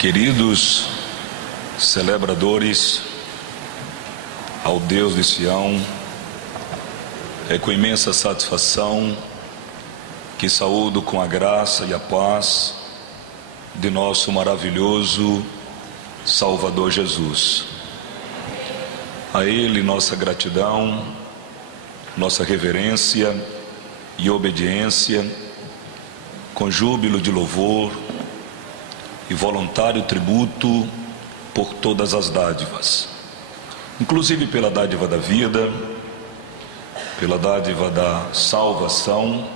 Queridos celebradores ao Deus de Sião, é com imensa satisfação que saúdo com a graça e a paz de nosso maravilhoso Salvador Jesus. A Ele nossa gratidão, nossa reverência e obediência, com júbilo de louvor e voluntário tributo por todas as dádivas, inclusive pela dádiva da vida, pela dádiva da salvação,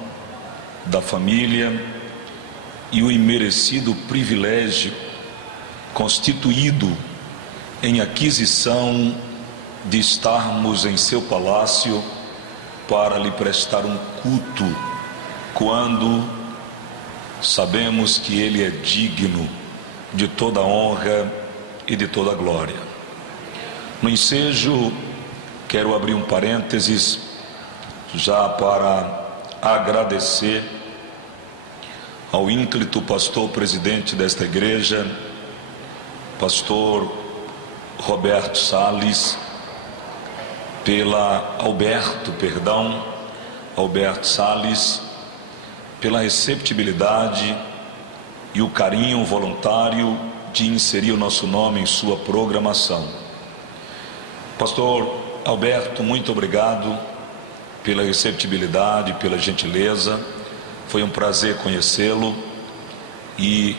da família e o imerecido privilégio constituído em aquisição de estarmos em seu palácio para lhe prestar um culto, quando sabemos que Ele é digno de toda honra e de toda glória. No ensejo, quero abrir um parênteses já para agradecer ao ínclito pastor presidente desta igreja, pastor Alberto Salles, pela receptibilidade e o carinho voluntário de inserir o nosso nome em sua programação. Pastor Alberto, muito obrigado pela receptibilidade, pela gentileza. Foi um prazer conhecê-lo e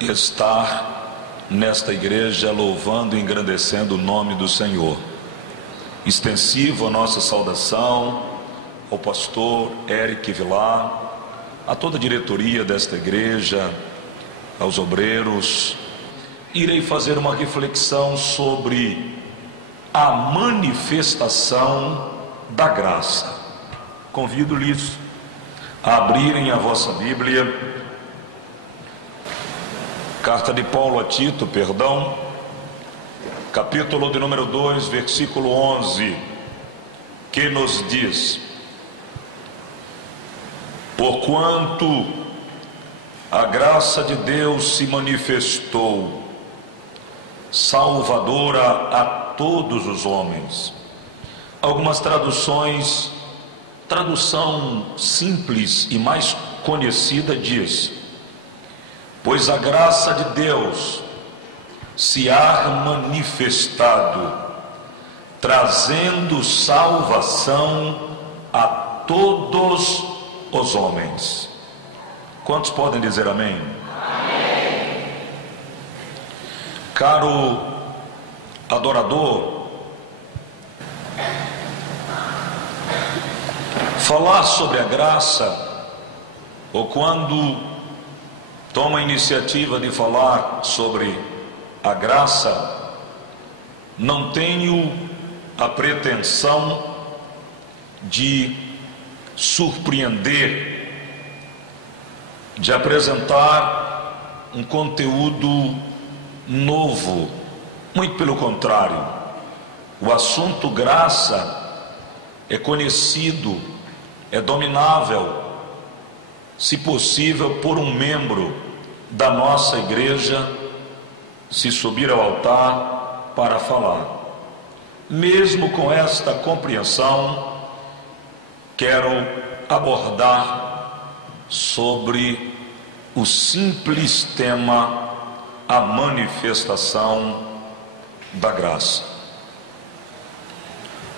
estar nesta igreja louvando e engrandecendo o nome do Senhor. Extensivo a nossa saudação ao pastor Eric Vilar, a toda a diretoria desta igreja, aos obreiros. Irei fazer uma reflexão sobre a manifestação da graça. Convido-lhes a abrirem a vossa Bíblia, carta de Paulo a Tito, capítulo de número 2, versículo 11, que nos diz: porquanto a graça de Deus se manifestou, salvadora a todos os homens. Algumas traduções, tradução simples e mais conhecida diz: pois a graça de Deus se há manifestado, trazendo salvação a todos os homens. Quantos podem dizer amém? Amém. Caro adorador, falar sobre a graça, ou quando toma a iniciativa de falar sobre a graça, não tenho a pretensão de surpreender, de apresentar um conteúdo novo. Muito pelo contrário, o assunto graça é conhecido, é dominável, se possível por um membro da nossa igreja, se subir ao altar para falar. Mesmo com esta compreensão, quero abordar sobre o simples tema, a manifestação da graça.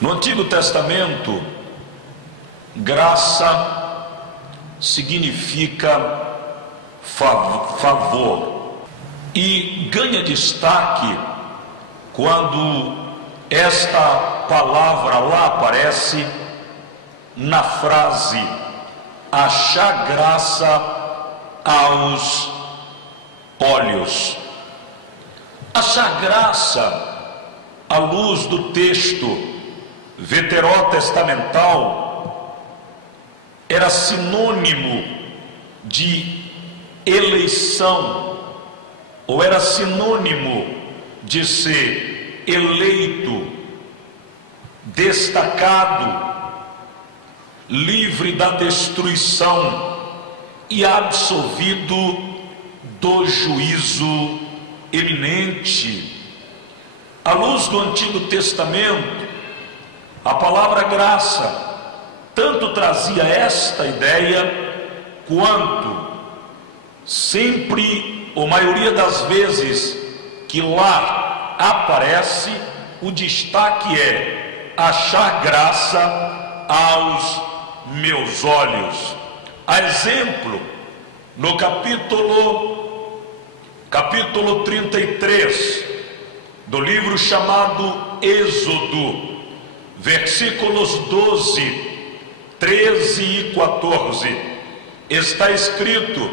No Antigo Testamento, graça significa favor, e ganha destaque quando esta palavra lá aparece na frase: achar graça aos olhos. Achar graça, à luz do texto veterotestamental, era sinônimo de eleição, ou era sinônimo de ser eleito, destacado, livre da destruição e absolvido do juízo eminente. À luz do Antigo Testamento, a palavra graça tanto trazia esta ideia, quanto sempre, ou maioria das vezes que lá aparece, o destaque é achar graça aos meus olhos. A exemplo, no capítulo 33 do livro chamado Êxodo, versículos 12, 13 e 14, está escrito: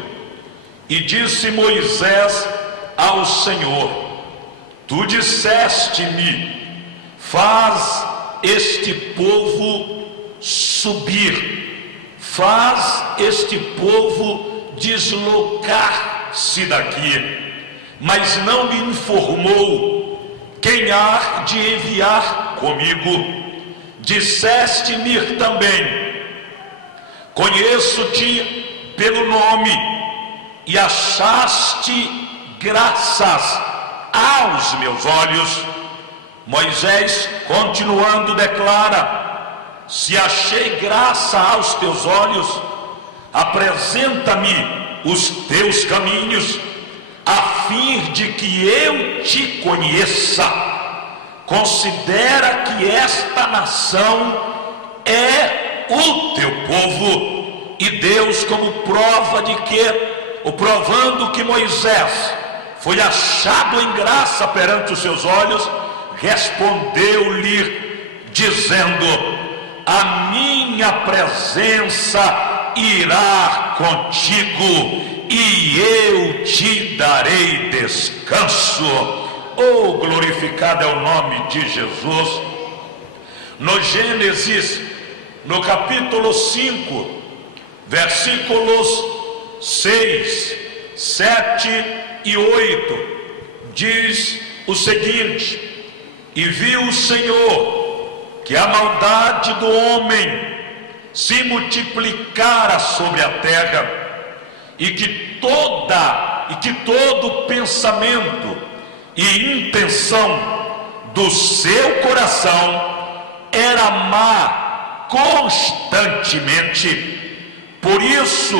e disse Moisés ao Senhor: tu disseste-me, faz este povo subir, faz este povo deslocar-se daqui, mas não me informou quem há de enviar comigo. Disseste-me também: conheço-te pelo nome, e achaste graças aos meus olhos. Moisés, continuando, declara: se achei graça aos teus olhos, apresenta-me os teus caminhos, a fim de que eu te conheça. Considera que esta nação é o teu povo. E Deus, como prova de que, ou provando que Moisés foi achado em graça perante os seus olhos, respondeu-lhe dizendo: a minha presença irá contigo e eu te darei descanso. Oh, glorificado é o nome de Jesus. No Gênesis, no capítulo 5, versículos 6, 7 e 8, diz o seguinte: e viu o Senhor que a maldade do homem se multiplicara sobre a terra, e que todo pensamento e intenção do seu coração era má constantemente. Por isso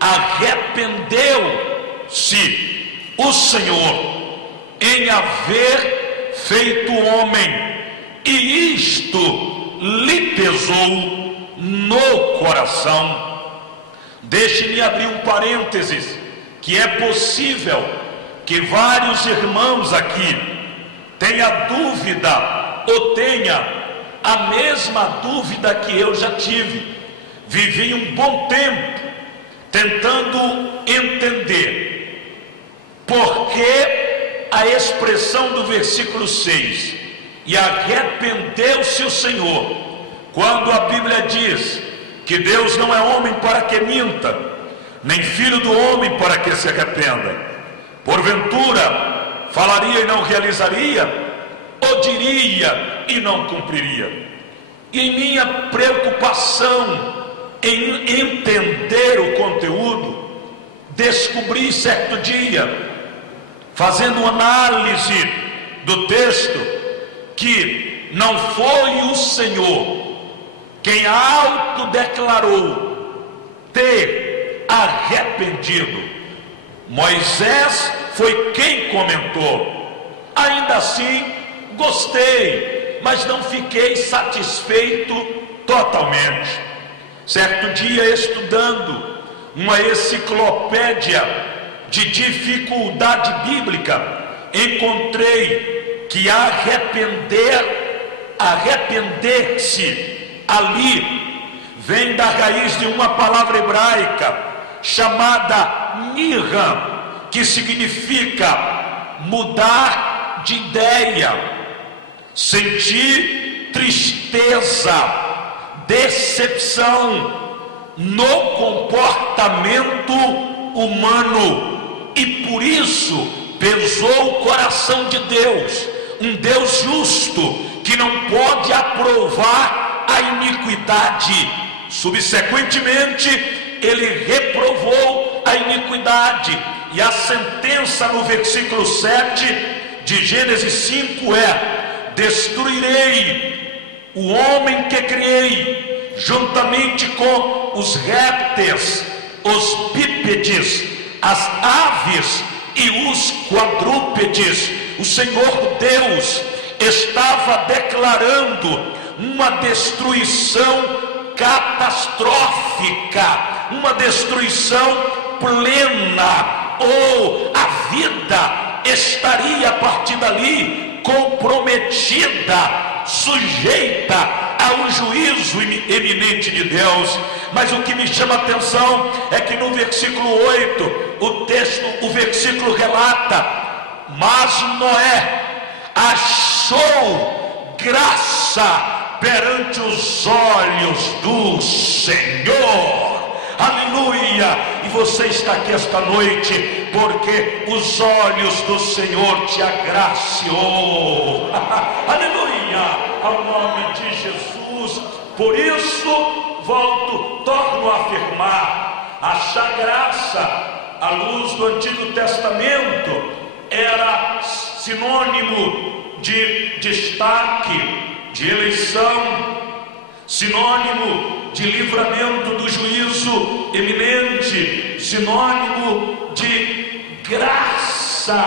arrependeu-se o Senhor em haver feito o homem, e isto lhe pesou no coração. Deixe-me abrir um parênteses, que é possível que vários irmãos aqui tenha dúvida, ou tenha a mesma dúvida que eu já tive. Vivi um bom tempo tentando entender por que a expressão do versículo 6, e arrependeu-se o Senhor, quando a Bíblia diz que Deus não é homem para que minta, nem filho do homem para que se arrependa. Porventura falaria e não realizaria, ou diria e não cumpriria? E em minha preocupação em entender o conteúdo, descobri certo dia, fazendo análise do texto, que não foi o Senhor quem autodeclarou ter arrependido. Moisés foi quem comentou. Ainda assim, gostei, mas não fiquei satisfeito totalmente. Certo dia, estudando uma enciclopédia de dificuldade bíblica, encontrei que arrepender-se ali vem da raiz de uma palavra hebraica chamada nirram, que significa mudar de ideia, sentir tristeza, decepção no comportamento humano, e por isso pesou o coração de Deus, um Deus justo que não pode aprovar a iniquidade. Subsequentemente, ele reprovou a iniquidade e a sentença no versículo 7 de Gênesis 5 é: destruirei o homem que criei, juntamente com os répteis, os bípedes, as aves e os quadrúpedes. O Senhor Deus estava declarando uma destruição catastrófica, uma destruição plena, ou a vida estaria a partir dali comprometida, sujeita ao juízo eminente de Deus. Mas o que me chama a atenção é que no versículo 8, o versículo relata: mas Noé achou graça perante os olhos do Senhor. Aleluia! E você está aqui esta noite porque os olhos do Senhor te agraciou. Aleluia! Ao nome de Jesus. Por isso, torno a afirmar: achar graça à luz do Antigo Testamento era sinônimo de destaque, de eleição, sinônimo de livramento do juízo eminente, sinônimo de graça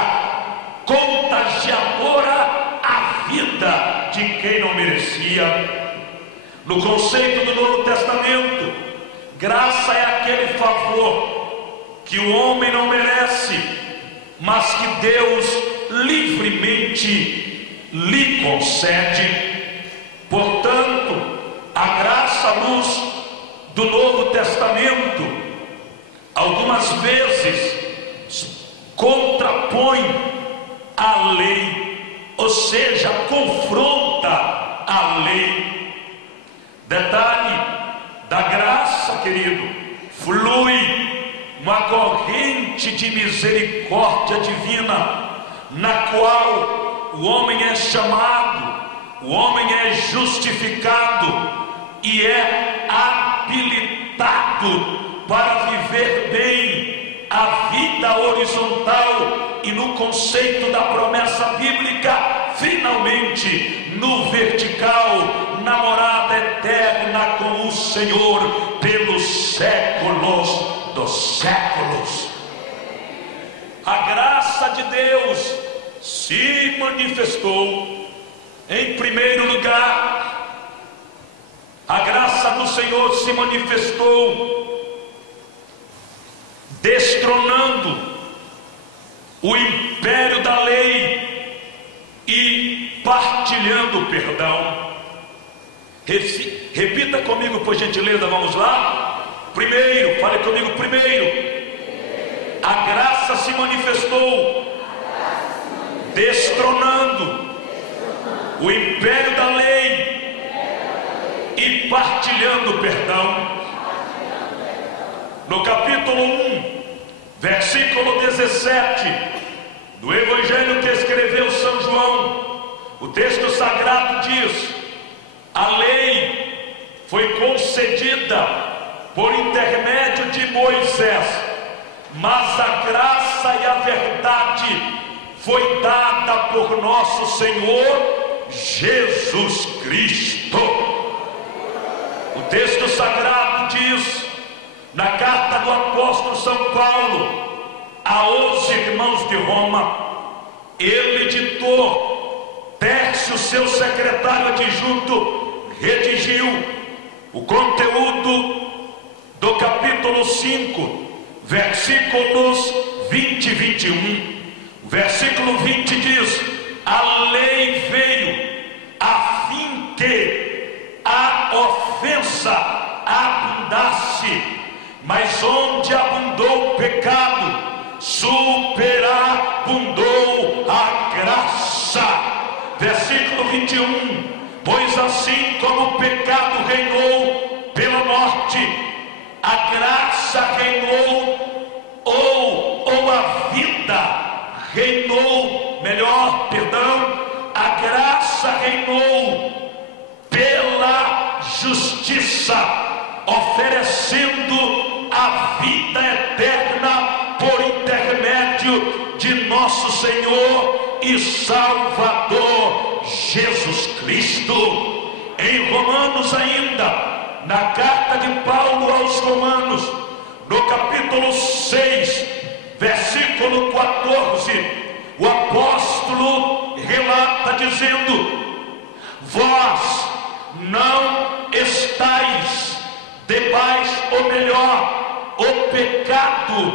contagiadora à vida de quem não merecia. No conceito do Novo Testamento, graça é aquele favor que o homem não merece, mas que Deus livremente lhe concede. Portanto, a graça à luz do Novo Testamento algumas vezes contrapõe a lei, ou seja, confronta a lei. Detalhe: da graça, querido, flui uma corrente de misericórdia divina, na qual o homem é chamado, o homem é justificado e é habilitado para viver bem a vida horizontal e, no conceito da promessa bíblica, finalmente no vertical, na morada eterna com o Senhor pelos séculos dos séculos. A graça de Deus se manifestou. Em primeiro lugar, a graça do Senhor se manifestou destronando o império da lei e partilhando o perdão. Repita comigo, por gentileza, vamos lá? Primeiro, fale comigo, primeiro. A graça se manifestou destronando o império da lei e partilhando o perdão. No capítulo 1, versículo 17 do Evangelho que escreveu São João, o texto sagrado diz: a lei foi concedida por intermédio de Moisés, mas a graça e a verdade foi dada por nosso Senhor Jesus Cristo. O texto sagrado diz, na carta do apóstolo São Paulo aos irmãos de Roma, ele ditou, Tércio, seu secretário adjunto, redigiu o conteúdo do capítulo 5, versículos 20 e 21. O versículo 20 diz: a lei veio a fim que a ofensa abundasse, mas onde abundou o pecado, superabundou a graça. Versículo 21: pois assim como o pecado reinou pela morte, a graça reinou, ou a vida reinou, a graça reinou pela justiça, oferecendo a vida eterna por intermédio sacrifício de nosso Senhor e Salvador Jesus Cristo. Em Romanos ainda, na carta de Paulo aos Romanos, no capítulo 6, versículo 14, o apóstolo relata dizendo: vós não estáis debaixo, ou melhor, o pecado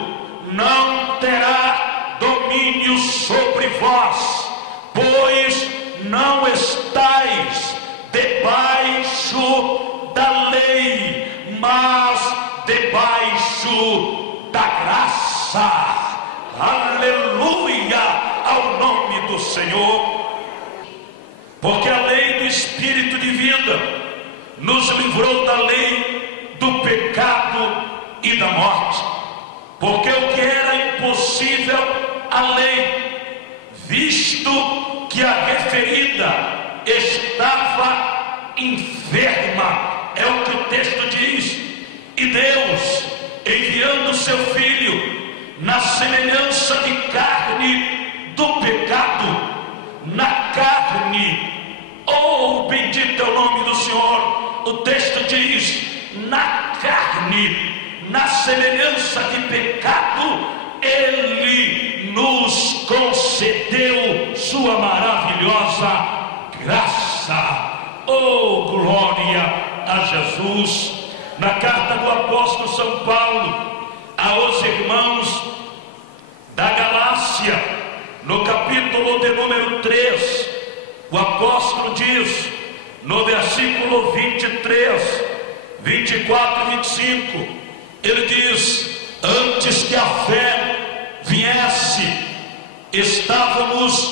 não terá domínio sobre vós, pois não estáis debaixo da lei, mas debaixo da graça. Aleluia ao nome do Senhor. Porque a lei do Espírito de vida nos livrou da lei do pecado e da morte. Porque o que era impossível à lei, visto que a referida estava enferma, é o que o texto diz, e Deus, enviando seu Filho na semelhança de carne do pecado, na carne, oh, bendito é o nome do Senhor, o texto diz, na carne, na semelhança de pecado, Ele nos concedeu sua maravilhosa graça. Oh, glória a Jesus. Na carta do apóstolo São Paulo aos irmãos da Galácia, no capítulo de número 3, o apóstolo diz, no versículo 23, 24 e 25, ele diz: antes que a fé viesse, estávamos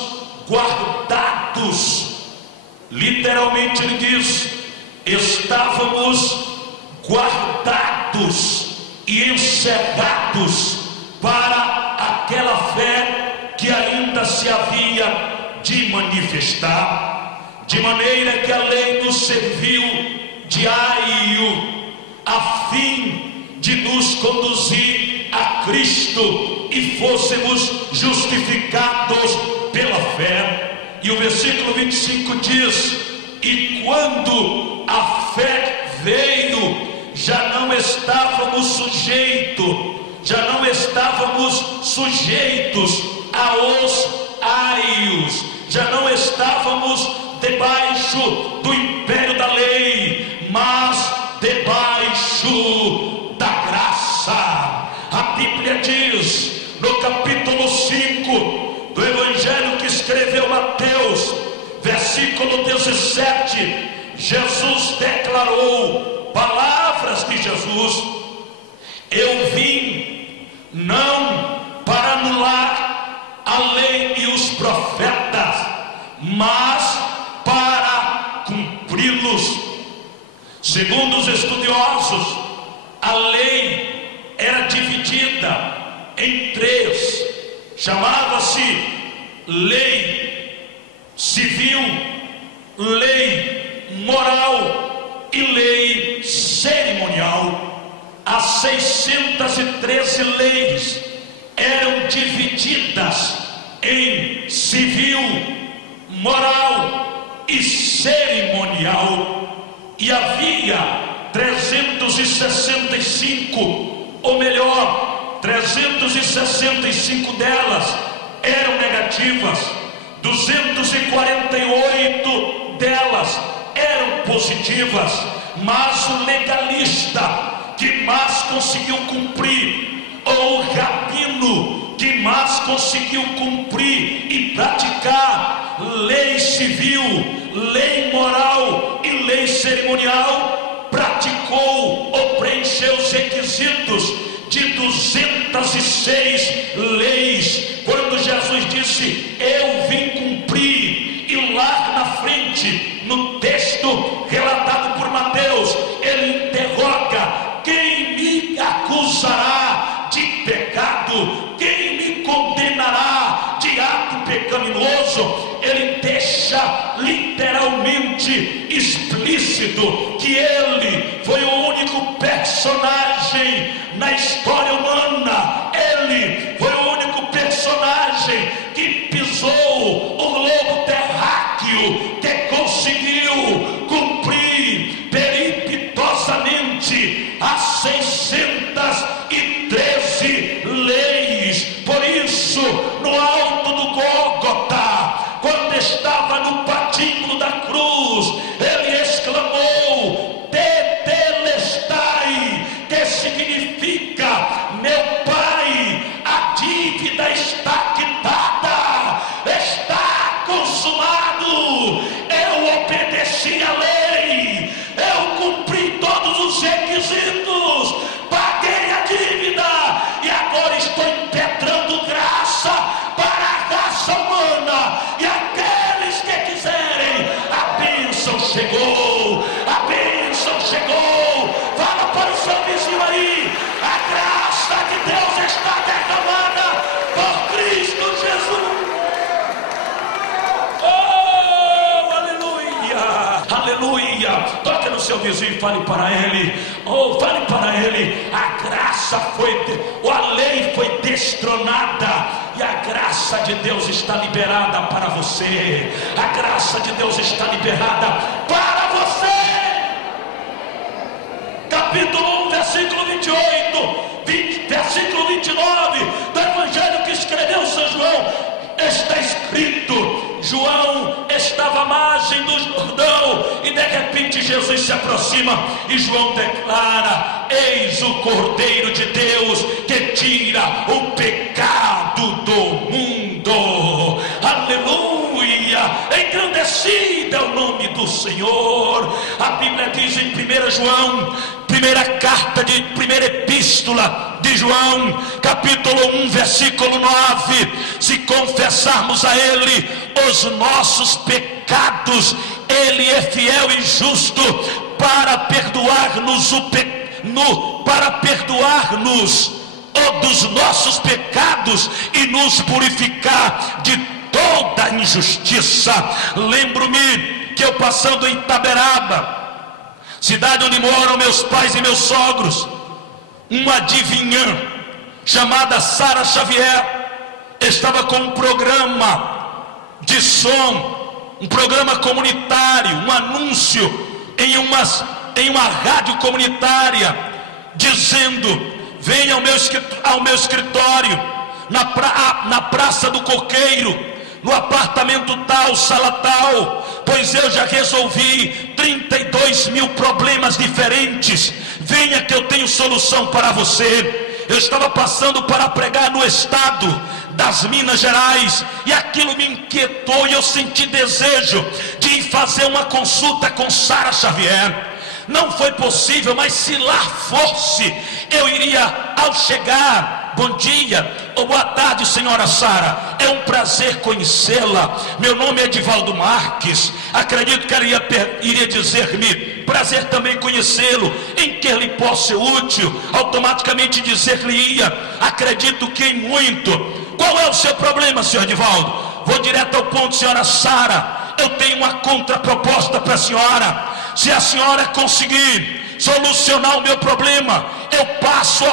guardados. Literalmente ele diz: estávamos guardados e encerrados para aquela fé que ainda se havia de manifestar, de maneira que a lei nos serviu de aio, a fim de nos conduzir a Cristo e fôssemos justificados pela fé. E o versículo 25 diz: e quando a fé veio, já não estávamos sujeitos aos aios, já não estávamos debaixo do império da lei, mas debaixo da graça. A Bíblia diz no capítulo 5 do Evangelho que escreveu Mateus, versículo 17, Jesus declarou, palavras de Jesus: eu vim não para anular a lei e os profetas, mas para cumpri-los. Segundo os estudiosos, a lei era dividida em três. Chamava-se lei civil, lei moral e lei cerimonial. As 613 leis eram divididas em civil, moral e cerimonial. E havia 365, ou melhor, 365 delas eram negativas, 248 delas eram positivas. Mas o legalista que mais conseguiu cumprir, ou o rabino que mais conseguiu cumprir e praticar lei civil, lei moral e lei cerimonial, praticou ou preencheu os requisitos de 206 leis. Quando Jesus disse: eu vim cumprir, e lá na frente, no texto relatado por Mateus, ele interroga: quem me acusará de pecado? Quem me condenará de ato pecaminoso? Ele deixa literalmente explícito que ele foi o único personagem na história humana, ele foi o único personagem isso no alto do Gólgota, quando estava no patíbulo da cruz. Ele exclamou: Tetelestai, que significa: meu Pai, a dívida está quitada, está consumado. Eu obedeci à lei, eu cumpri todos os requisitos, paguei a dívida e agora estou impetrando graça para a raça humana e aqueles que quiserem. A bênção chegou, a bênção chegou. Fala para o seu vizinho aí: a graça de Deus está derramada por Cristo Jesus. Oh, aleluia, aleluia. Toque no seu vizinho e fale para ele: oh, fale para ele, a graça a lei foi destronada e a graça de Deus está liberada para você. A graça de Deus está liberada para você. Capítulo 1, versículo 28, versículo 29 do evangelho que escreveu São João, está escrito: João estava à margem do Jordão e de repente Jesus se aproxima e João declara: eis o Cordeiro de Deus que tira o pecado do mundo. Aleluia, engrandecido é o nome do Senhor. A Bíblia diz em 1 João, primeira epístola de João, capítulo 1, versículo 9: se confessarmos a Ele os nossos pecados, Ele é fiel e justo para perdoar-nos dos nossos pecados e nos purificar de toda injustiça. Lembro-me que eu, passando em Itaberaba, cidade onde moram meus pais e meus sogros, uma adivinhã chamada Sara Xavier estava com um programa de som, um programa comunitário, um anúncio em uma rádio comunitária, dizendo: venha ao meu escritório na Praça do Coqueiro, no apartamento tal, sala tal, pois eu já resolvi 32 mil problemas diferentes. Venha que eu tenho solução para você. Eu estava passando para pregar no estado das Minas Gerais e aquilo me inquietou e eu senti desejo de ir fazer uma consulta com Sara Xavier. Não foi possível, mas se lá fosse, eu iria, ao chegar: bom dia ou boa tarde, senhora Sara, é um prazer conhecê-la, meu nome é Edivaldo Marques. Acredito que ela iria dizer-me: prazer também conhecê-lo, em que lhe posso ser útil? Automaticamente dizer-lhe-ia: acredito que em muito. Qual é o seu problema, senhor Edivaldo? Vou direto ao ponto: senhora Sara, eu tenho uma contraproposta para a senhora. Se a senhora conseguir solucionar o meu problema, eu passo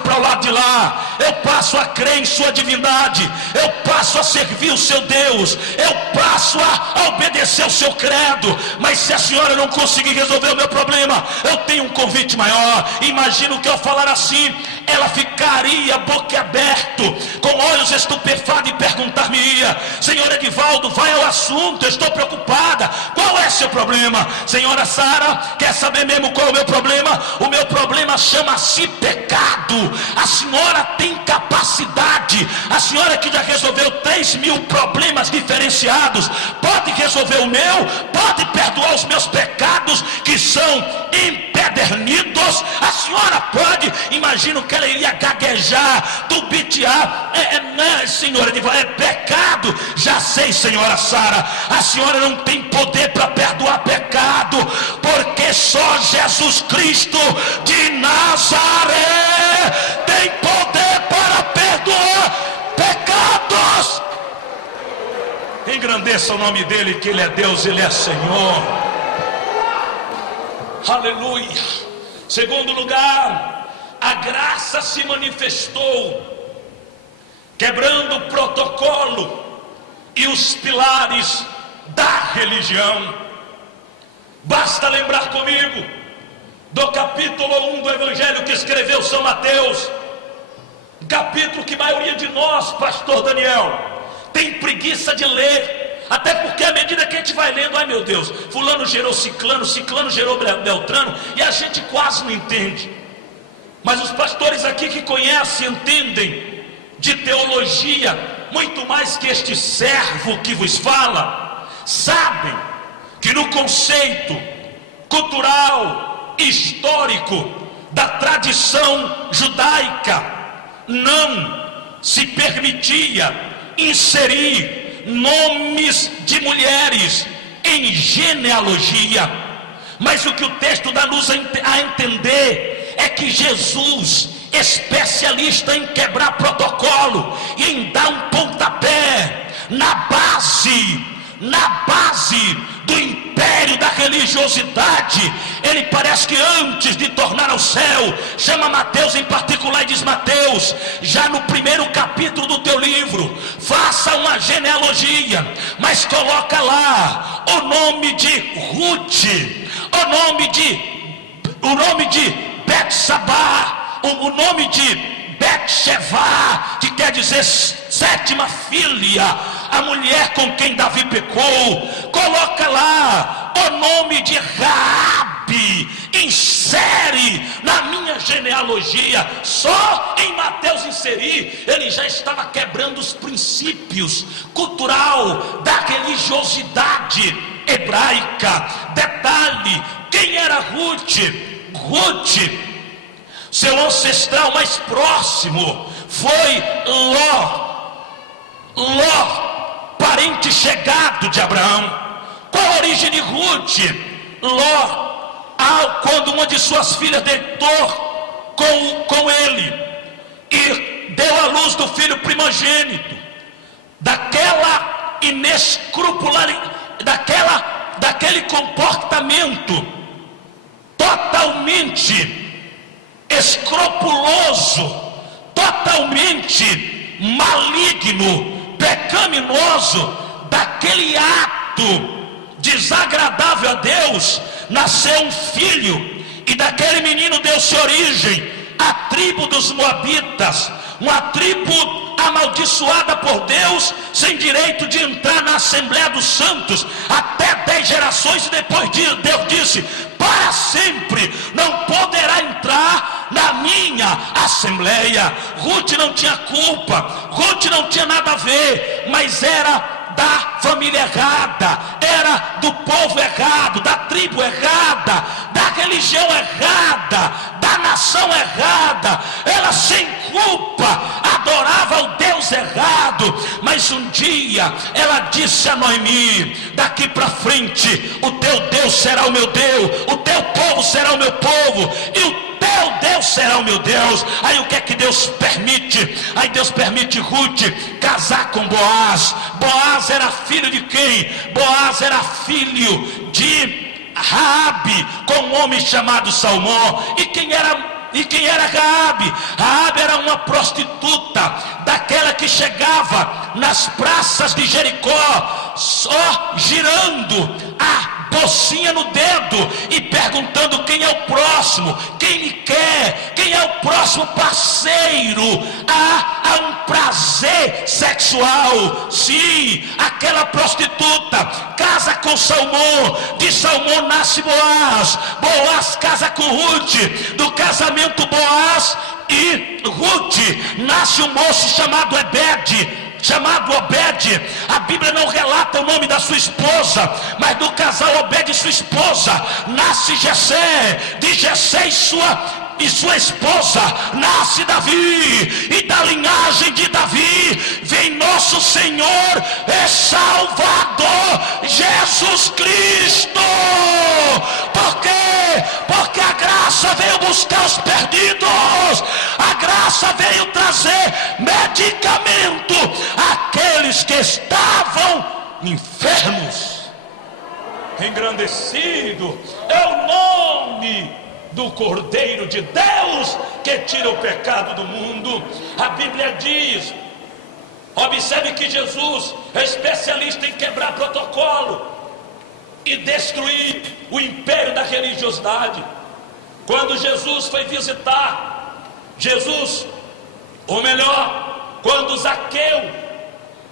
para o lado de lá, eu passo a crer em sua divindade, eu passo a servir o seu Deus, eu passo a obedecer o seu credo. Mas se a senhora não conseguir resolver o meu problema, eu tenho um convite maior. Imagino que ao falar assim, ela ficaria boquiaberto, com olhos estupefatos, e perguntar-me-ia: senhor Edivaldo, vai ao assunto, eu estou preocupada, qual é seu problema? Senhora Sara, quer saber mesmo qual é o meu problema? O meu problema chama-se pecado. A senhora tem capacidade, a senhora que já resolveu 3 mil problemas diferenciados, pode resolver o meu? Pode perdoar os meus pecados que são empedernidos? A senhora pode? Imagino que ela iria gaguejar, tubitear. Senhora, é pecado. Já sei, senhora Sara, a senhora não tem poder para perdoar pecado, porque só Jesus Cristo de Nazaré tem poder para perdoar pecados. Engrandeça o nome dele, que ele é Deus, ele é Senhor. Aleluia. Segundo lugar, a graça se manifestou quebrando o protocolo e os pilares da religião. Basta lembrar comigo do capítulo 1 do evangelho que escreveu São Mateus, capítulo que a maioria de nós, pastor Daniel, tem preguiça de ler, até porque à medida que a gente vai lendo, ai meu Deus, fulano gerou ciclano, ciclano gerou beltrano, e a gente quase não entende. Mas os pastores aqui que conhecem, entendem de teologia muito mais que este servo que vos fala, sabem que no conceito cultural, histórico da tradição judaica, não se permitia inserir nomes de mulheres em genealogia. Mas o que o texto dá-nos a entender é que Jesus, especialista em quebrar protocolo e em dar um pontapé na base do império da religiosidade, ele parece que antes de tornar ao céu, chama Mateus em particular e diz: Mateus, já no primeiro capítulo do teu livro, faça uma genealogia, mas coloca lá o nome de Ruth, o nome de Betsabá, o nome de Betshevá, que quer dizer sétima filha, a mulher com quem Davi pecou. Coloca lá o nome de Raabe, insere na minha genealogia. Só em Mateus inserir, ele já estava quebrando os princípios cultural da religiosidade hebraica. Detalhe, quem era Ruth? Ruth, seu ancestral mais próximo foi Ló, parente chegado de Abraão. Qual a origem de Ruth? Ló, quando uma de suas filhas deitou com ele e deu à luz do filho primogênito, daquela inescrupularidade, daquele comportamento totalmente escrupuloso, totalmente maligno, pecaminoso, daquele ato desagradável a Deus, nasceu um filho, e daquele menino deu-se origem à tribo dos Moabitas, uma tribo amaldiçoada por Deus, sem direito de entrar na Assembleia dos Santos, até 10 gerações, e depois Deus disse: para sempre não poderá entrar na minha Assembleia. Ruth não tinha culpa, Ruth não tinha nada a ver, mas era da família errada, era do povo errado, da tribo errada, da religião errada, da nação errada. Ela sem culpa adorava o Deus errado. Mas um dia ela disse a Noemi: daqui para frente o teu Deus será o meu Deus, o teu povo será o meu povo, e o teu Deus será o meu Deus. Aí o que é que Deus permite? Aí Deus permite Ruth casar com Boaz. Boaz era filho de quem? Boaz era filho de Raabe, com um homem chamado Salmão. E quem era Raabe? Raabe era uma prostituta, daquela que chegava nas praças de Jericó, só girando a bolsinha no dedo e perguntando quem é o próximo, quem me quer, quem é o próximo parceiro. Há um prazer sexual. Sim, aquela prostituta casa com Salmão, de Salmão nasce Boaz, Boaz casa com Ruth, do casamento Boaz e Ruth nasce um moço chamado Obed. A Bíblia não relata o nome da sua esposa, mas do casal Obed e sua esposa nasce Jessé, de Jessé e sua esposa nasce Davi, e da linhagem de Davi vem nosso Senhor e Salvador Jesus Cristo. Por quê? Porque a graça veio buscar os perdidos, a graça veio trazer medicamento àqueles que estavam enfermos. Engrandecido é o nome do Cordeiro de Deus que tira o pecado do mundo. A Bíblia diz, observe que Jesus é especialista em quebrar protocolo e destruir o império da religiosidade. Quando Jesus foi visitar, Jesus Ou melhor, quando Zaqueu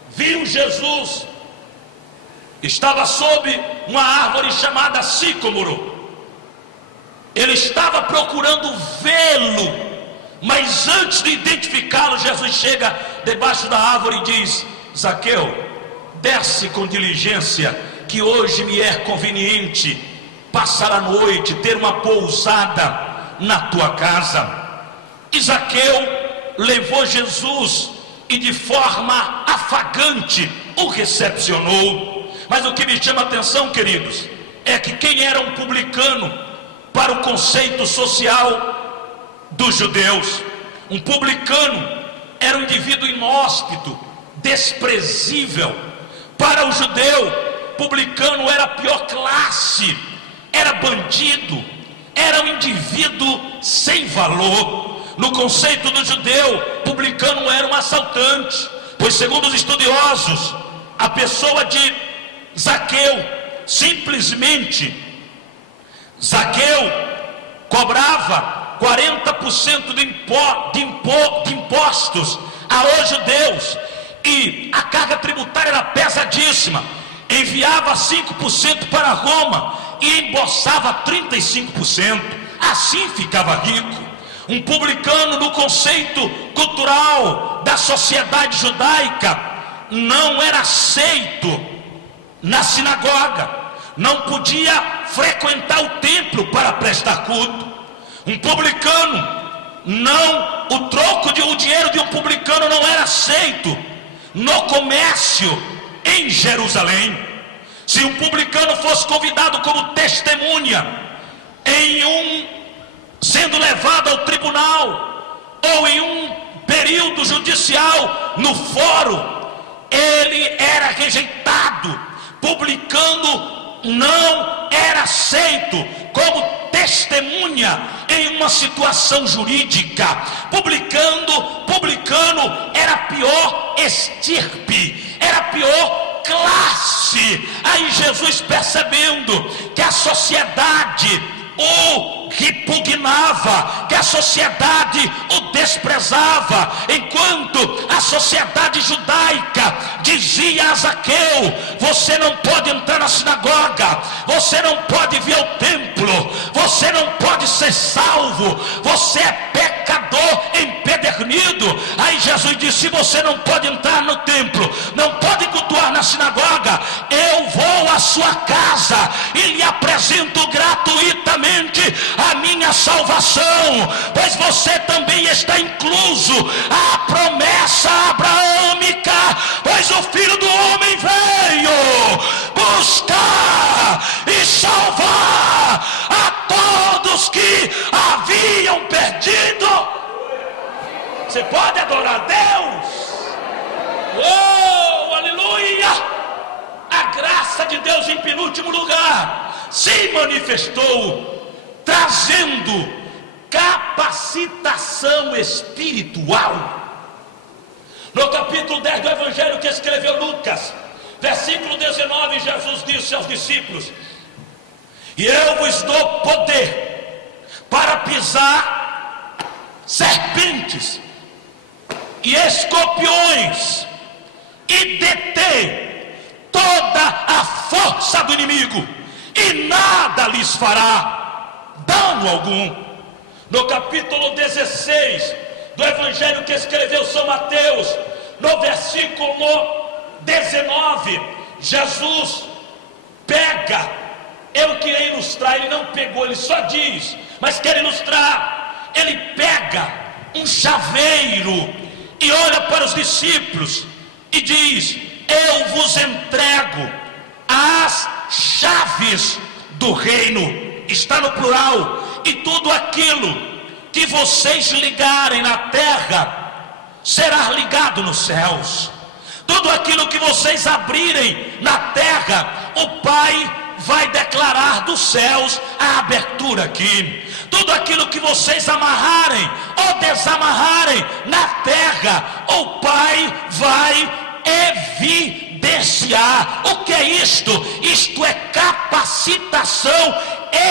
viu Jesus, estava sob uma árvore chamada sicômoro. Ele estava procurando vê-lo, mas antes de identificá-lo, Jesus chega debaixo da árvore e diz: Zaqueu, desce com diligência, que hoje me é conveniente passar a noite, ter uma pousada na tua casa. E Zaqueu levou Jesus e de forma afagante o recepcionou. Mas o que me chama a atenção, queridos, é que quem era um publicano para o conceito social dos judeus? Um publicano era um indivíduo inóspito, desprezível. Para o judeu, publicano era a pior classe, era bandido, era um indivíduo sem valor. No conceito do judeu, publicano era um assaltante, pois segundo os estudiosos, a pessoa de Zaqueu, simplesmente Zaqueu cobrava 40% de impostos aos judeus, e a carga tributária era pesadíssima. Enviava 5% para Roma e embolsava 35%. Assim ficava rico. Um publicano, no conceito cultural da sociedade judaica, não era aceito na sinagoga, não podia frequentar o templo para prestar culto. Um publicano, o dinheiro de um publicano não era aceito no comércio em Jerusalém. Se um publicano fosse convidado como testemunha sendo levado ao tribunal ou em um período judicial no fórum, ele era rejeitado. Publicano não era aceito como testemunha em uma situação jurídica. Publicano era a pior estirpe, era a pior classe. Aí Jesus, percebendo que a sociedade o repugnava, que a sociedade o desprezava, enquanto a sociedade judaica dizia a Zaqueu: você não pode entrar na sinagoga, você não pode vir ao templo, você não pode ser salvo, você é pecador empedernido. Aí Jesus disse: se você não pode entrar no templo, não pode cultuar na sinagoga, eu vou à sua casa e lhe apresento gratuitamente a minha salvação, pois você também está incluso à promessa abraâmica, pois o Filho do Homem veio buscar e salvar a todos que haviam perdido. Você pode adorar a Deus? Oh, aleluia! A graça de Deus, em penúltimo lugar, se manifestou trazendo capacitação espiritual. No capítulo 10 do Evangelho que escreveu Lucas, versículo 19, Jesus disse aos discípulos: e eu vos dou poder para pisar serpentes e escorpiões e deter toda a força do inimigo, e nada lhes fará dano algum. No capítulo 16 do Evangelho que escreveu São Mateus, no versículo 19, Jesus pega, eu queria ilustrar, ele não pegou, ele só diz, mas quer ilustrar. Ele pega um chaveiro e olha para os discípulos e diz: eu vos entrego as chaves do reino. Está no plural. E tudo aquilo que vocês ligarem na terra será ligado nos céus. Tudo aquilo que vocês abrirem na terra, o Pai vai declarar dos céus a abertura aqui. Tudo aquilo que vocês amarrarem ou desamarrarem na terra, o Pai vai evidenciar. O que é isto? Isto é capacitação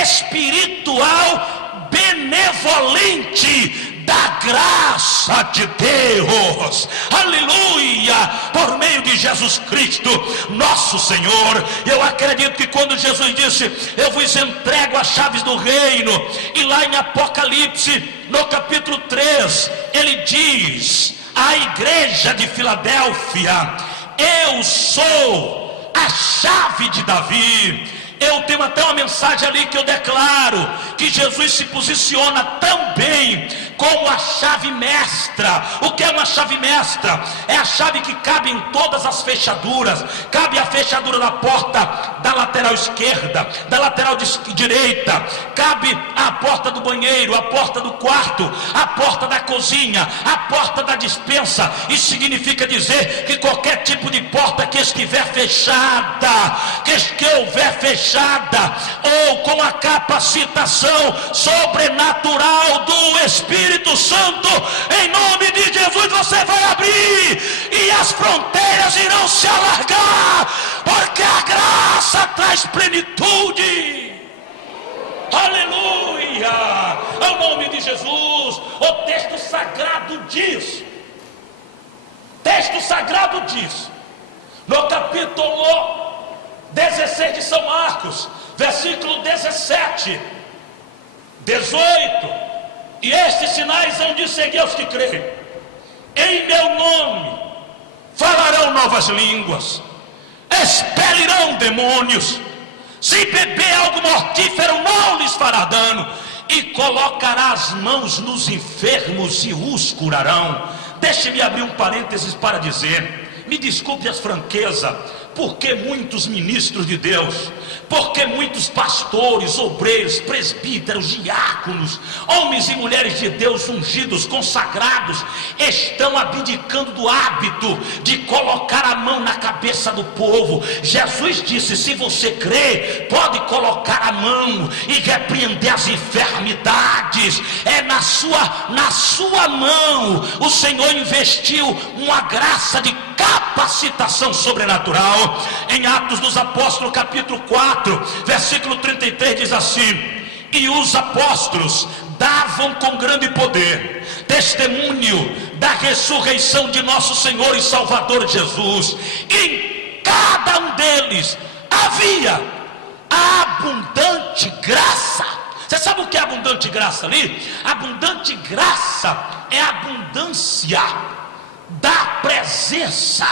espiritual benevolente da graça de Deus, aleluia, por meio de Jesus Cristo, nosso Senhor. Eu acredito que quando Jesus disse: eu vos entrego as chaves do reino, e lá em Apocalipse, no capítulo 3, ele diz à igreja de Filadélfia: eu sou a chave de Davi. Eu tenho até uma mensagem ali que eu declaro que Jesus se posiciona também como a chave mestra. O que é uma chave mestra? É a chave que cabe em todas as fechaduras. Cabe a fechadura da porta da lateral esquerda, da lateral direita, cabe a porta do banheiro, a porta do quarto, a porta da cozinha, a porta da despensa. Isso significa dizer que qualquer tipo de porta que estiver fechada, que houver fechada, ou com a capacitação sobrenatural do Espírito Santo, em nome de Jesus você vai abrir, e as fronteiras irão se alargar, porque a graça traz plenitude. Aleluia, ao nome de Jesus. O texto sagrado diz, no capítulo 16 de São Marcos, versículo 17, 18: e estes sinais hão de seguir aos que creem. Em meu nome falarão novas línguas, expelirão demônios, se beber algo mortífero não lhes fará dano, e colocará as mãos nos enfermos e os curarão. Deixe-me abrir um parênteses para dizer, me desculpe a franqueza, porque muitos ministros de Deus, porque muitos pastores, obreiros, presbíteros, diáconos, homens e mulheres de Deus ungidos, consagrados, estão abdicando do hábito de colocar a mão na cabeça do povo. Jesus disse: se você crê, pode colocar a mão e repreender as enfermidades. É na sua mão o Senhor investiu uma graça de capacitação sobrenatural. Em Atos dos Apóstolos, capítulo 4, versículo 33, diz assim: e os apóstolos davam com grande poder testemunho da ressurreição de nosso Senhor e Salvador Jesus, e em cada um deles havia abundante graça. Você sabe o que é abundante graça ali? Abundante graça é a abundância da presença,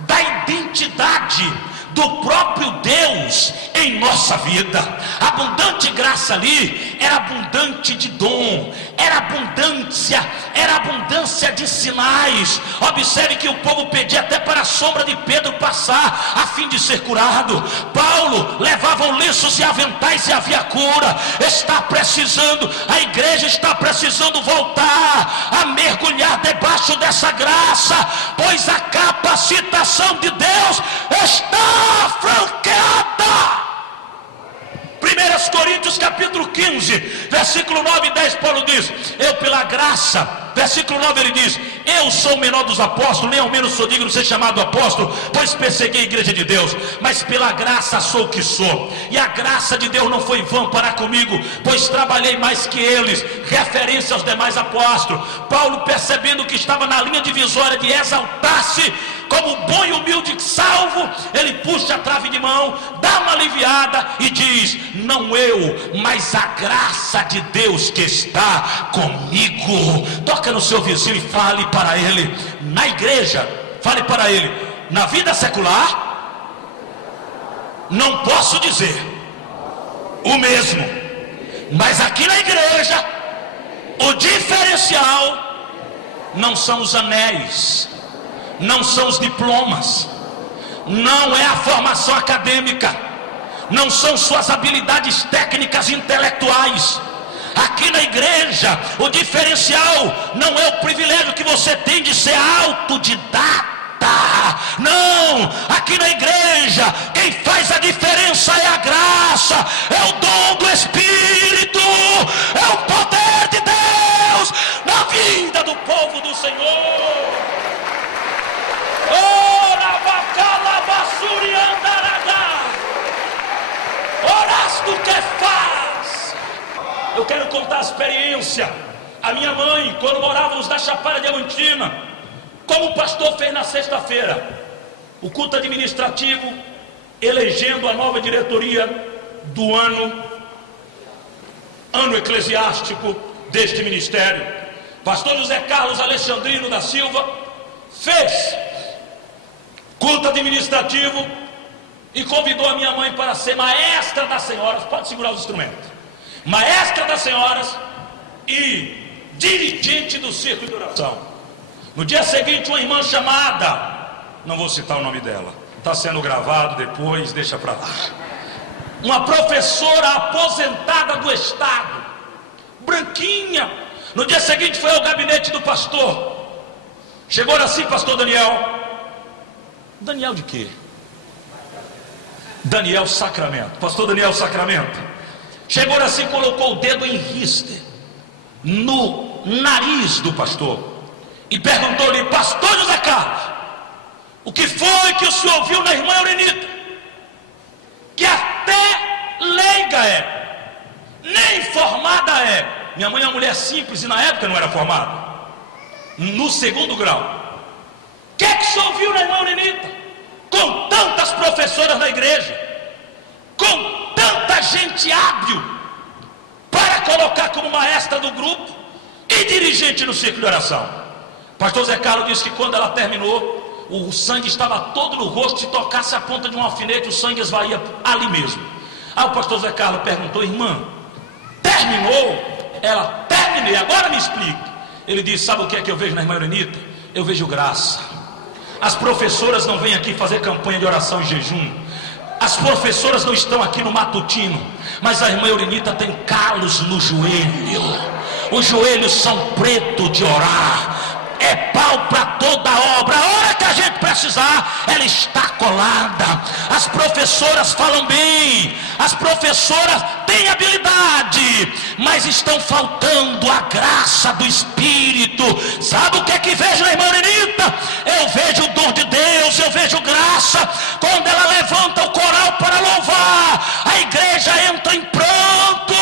da identidade do próprio Deus em nossa vida. Abundante graça ali era abundante de dom, era abundância de sinais. Observe que o povo pedia até para a sombra de Pedro passar, a fim de ser curado. Paulo levava lenços e aventais e havia cura. A igreja está precisando voltar a mergulhar debaixo dessa graça, pois a capacitação de Deus está franqueada. 1 Coríntios capítulo 15, versículo 9 e 10, Paulo diz: eu pela graça, versículo 9 ele diz: eu sou o menor dos apóstolos, nem ao menos sou digno de ser chamado apóstolo, pois persegui a igreja de Deus, mas pela graça sou o que sou, e a graça de Deus não foi vã para comigo, pois trabalhei mais que eles. Referência aos demais apóstolos. Paulo, percebendo que estava na linha divisória de exaltar-se como bom e humilde salvo, ele puxa a trave de mão, dá uma aliviada e diz: não eu, mas a graça de Deus que está comigo. Toca no seu vizinho e fale para ele. Na igreja, fale para ele: na vida secular não posso dizer o mesmo, mas aqui na igreja o diferencial não são os anéis, não são os diplomas, não é a formação acadêmica, não são suas habilidades técnicas e intelectuais. Aqui na igreja o diferencial não é o privilégio que você tem de ser autodidata. Não, aqui na igreja quem faz a diferença é a graça, é o dom do Espírito, é o poder de Deus na vida do povo do Senhor. Oras do que faz. Eu quero contar a experiência A minha mãe, quando morávamos na Chapada Diamantina, como o pastor fez na sexta-feira, o culto administrativo, elegendo a nova diretoria do ano eclesiástico deste ministério, pastor José Carlos Alexandrino da Silva fez culto administrativo e convidou a minha mãe para ser maestra das senhoras. Pode segurar os instrumentos. Maestra das senhoras e dirigente do círculo de oração. No dia seguinte, uma irmã chamada, não vou citar o nome dela, está sendo gravado depois, deixa para lá, uma professora aposentada do estado, branquinha, no dia seguinte foi ao gabinete do pastor. Chegou assim, pastor Daniel. Daniel de quê? Daniel Sacramento. Pastor Daniel Sacramento. Chegou assim, colocou o dedo em riste no nariz do pastor e perguntou-lhe: pastor José Carlos, o que foi que o senhor viu na irmã Eurenita, que até leiga é, nem formada é? Minha mãe é uma mulher simples e na época não era formada, no segundo grau. O que é que o senhor viu na irmã Eurenita, com tantas professoras na igreja, com tanta gente hábil para colocar como maestra do grupo e dirigente no círculo de oração? Pastor Zé Carlos disse que quando ela terminou, o sangue estava todo no rosto. Se tocasse a ponta de um alfinete, o sangue esvaía ali mesmo. Aí o pastor Zé Carlos perguntou: irmã, terminou? Ela: terminei, agora me explique. Ele disse: sabe o que é que eu vejo na irmã Eurenita? Eu vejo graça. As professoras não vêm aqui fazer campanha de oração e jejum, as professoras não estão aqui no matutino, mas a irmã Eurenita tem calos no joelho, os joelhos são pretos de orar, é pau para toda obra. A hora que a gente precisar, ela está colada. As professoras falam bem, as professoras têm habilidade, mas estão faltando a graça do Espírito. Sabe o que é que vejo na irmã Eurenita? Eu vejo o dom de Deus, eu vejo graça. Quando ela levanta o coral para louvar, a igreja entra em pranto.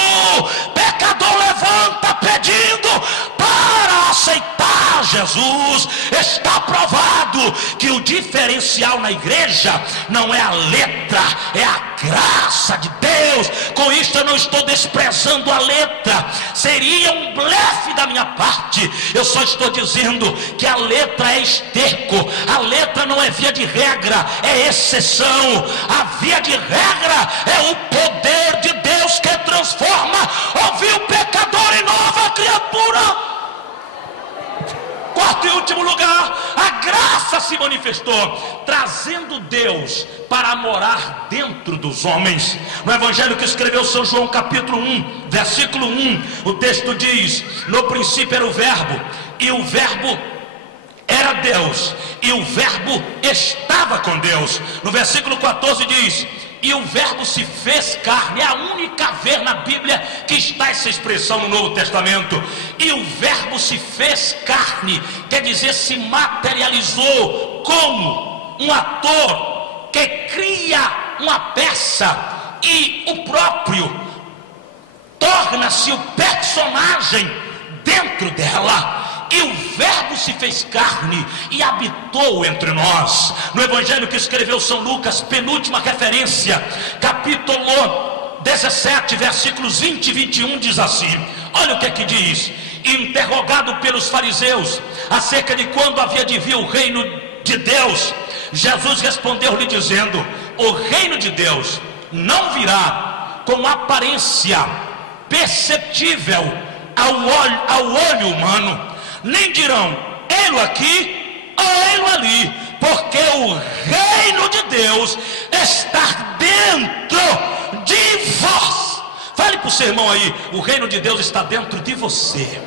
Pecador levanta pedindo para aceitar Jesus. Está provado que o diferencial na igreja não é a letra, é a graça de Deus. Com isto eu não estou desprezando a letra, seria um blefe da minha parte. Eu só estou dizendo que a letra é esterco, a letra não é via de regra, é exceção. A via de regra é o poder de Deus que transforma. Ouviu o pecador e nova criatura. Quarto e último lugar, a graça se manifestou, trazendo Deus para morar dentro dos homens. No evangelho que escreveu São João, capítulo 1, versículo 1, o texto diz: no princípio era o verbo, e o verbo era Deus, e o verbo estava com Deus. No versículo 14 diz: e o verbo se fez carne. É a única vez na Bíblia que está essa expressão no Novo Testamento. E o verbo se fez carne, quer dizer, se materializou como um ator que cria uma peça e o próprio torna-se o personagem dentro dela. E o verbo se fez carne e habitou entre nós. No evangelho que escreveu São Lucas, penúltima referência, capítulo 17, versículos 20 e 21, diz assim: olha o que é que diz. Interrogado pelos fariseus acerca de quando havia de vir o reino de Deus, Jesus respondeu-lhe dizendo: o reino de Deus não virá com aparência perceptível ao olho humano, nem dirão: ei-lo aqui ou ei-lo ali, porque o reino de Deus está dentro de vós. Fale para o seu irmão aí: o reino de Deus está dentro de você.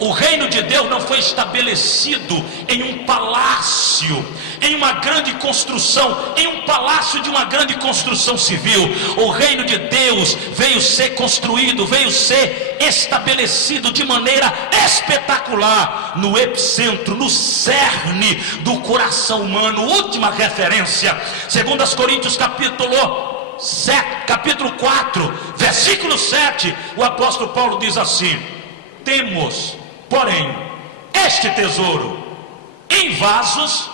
O reino de Deus não foi estabelecido em um palácio, em uma grande construção, em um palácio de uma grande construção civil. O reino de Deus veio ser construído, veio ser estabelecido de maneira espetacular no epicentro, no cerne do coração humano. Última referência, 2 Coríntios capítulo 4, versículo 7, o apóstolo Paulo diz assim: temos, porém, este tesouro em vasos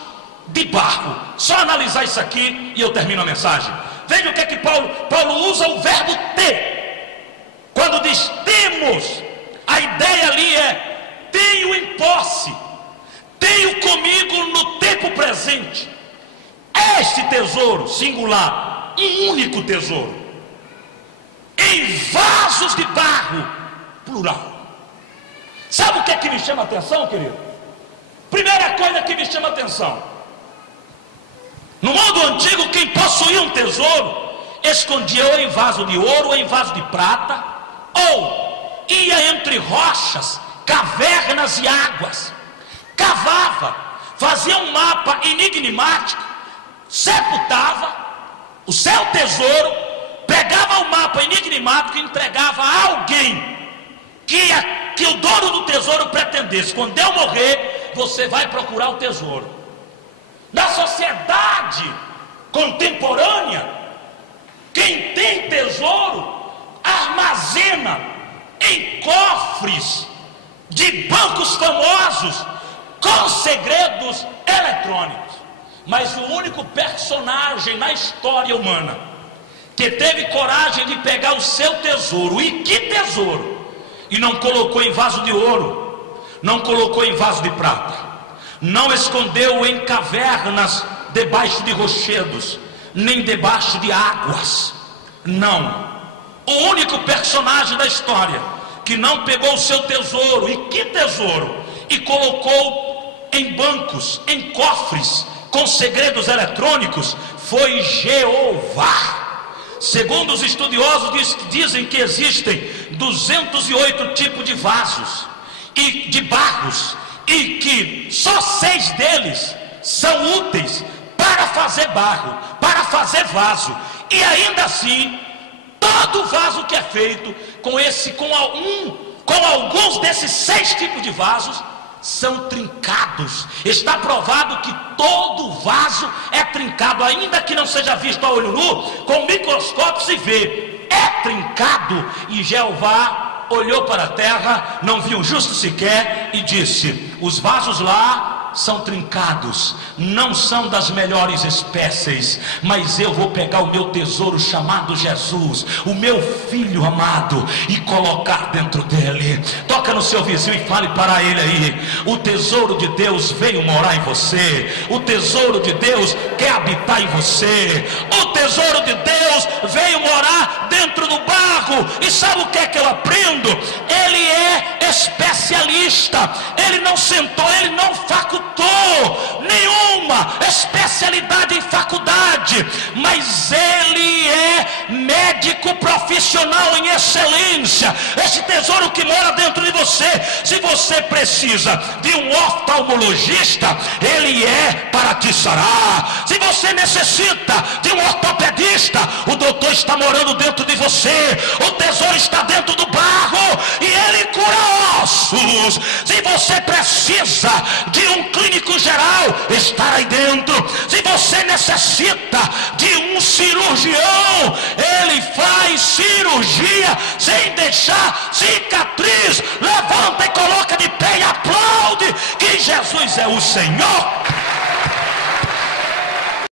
de barro. Só analisar isso aqui e eu termino a mensagem. Veja o que é que Paulo usa o verbo ter. Quando diz temos, a ideia ali é: tenho em posse, tenho comigo no tempo presente. Este tesouro singular, um único tesouro, em vasos de barro, plural. Sabe o que é que me chama a atenção, querido? Primeira coisa que me chama a atenção: no mundo antigo, quem possuía um tesouro escondia ou em vaso de ouro ou em vaso de prata, ou ia entre rochas, cavernas e águas, cavava, fazia um mapa enigmático, sepultava o seu tesouro, pegava o mapa enigmático e entregava a alguém que o dono do tesouro pretendesse: quando eu morrer, você vai procurar o tesouro. Na sociedade contemporânea, quem tem tesouro armazena em cofres de bancos famosos com segredos eletrônicos. Mas o único personagem na história humana que teve coragem de pegar o seu tesouro, e que tesouro, e não colocou em vaso de ouro, não colocou em vaso de prata, não escondeu em cavernas debaixo de rochedos, nem debaixo de águas. Não. O único personagem da história que não pegou o seu tesouro, e que tesouro, e colocou em bancos, em cofres com segredos eletrônicos, foi Jeová. Segundo os estudiosos, dizem que existem 208 tipos de vasos e de barros, e que só 6 deles são úteis para fazer barro, para fazer vaso. E ainda assim, todo vaso que é feito com alguns desses 6 tipos de vasos são trincados. Está provado que todo vaso é trincado, ainda que não seja visto a olho nu, com microscópio se vê, é trincado. E Jeová olhou para a terra, não viu um justo sequer, e disse: os vasos lá são trincados, não são das melhores espécies, mas eu vou pegar o meu tesouro chamado Jesus, o meu filho amado, e colocar dentro dele. Toca no seu vizinho e fale para ele aí: o tesouro de Deus veio morar em você, o tesouro de Deus quer habitar em você, o tesouro de Deus veio morar dentro do barro. E sabe o que é que eu aprendo? Ele é especialista, ele não sentou, ele não facultou nenhuma especialidade em faculdade, mas ele é médico profissional em excelência. Esse tesouro que mora dentro de você, se você precisa de um oftalmologista, ele é para te sarar. Se você necessita de um ortopedista, o doutor está morando dentro de você. O tesouro está dentro do barro e ele cura ossos. Se você precisa de um clínico geral, está aí dentro. Se você necessita de um cirurgião, ele faz cirurgia sem deixar cicatriz. Levanta e coloca de pé e aplaude que Jesus é o Senhor.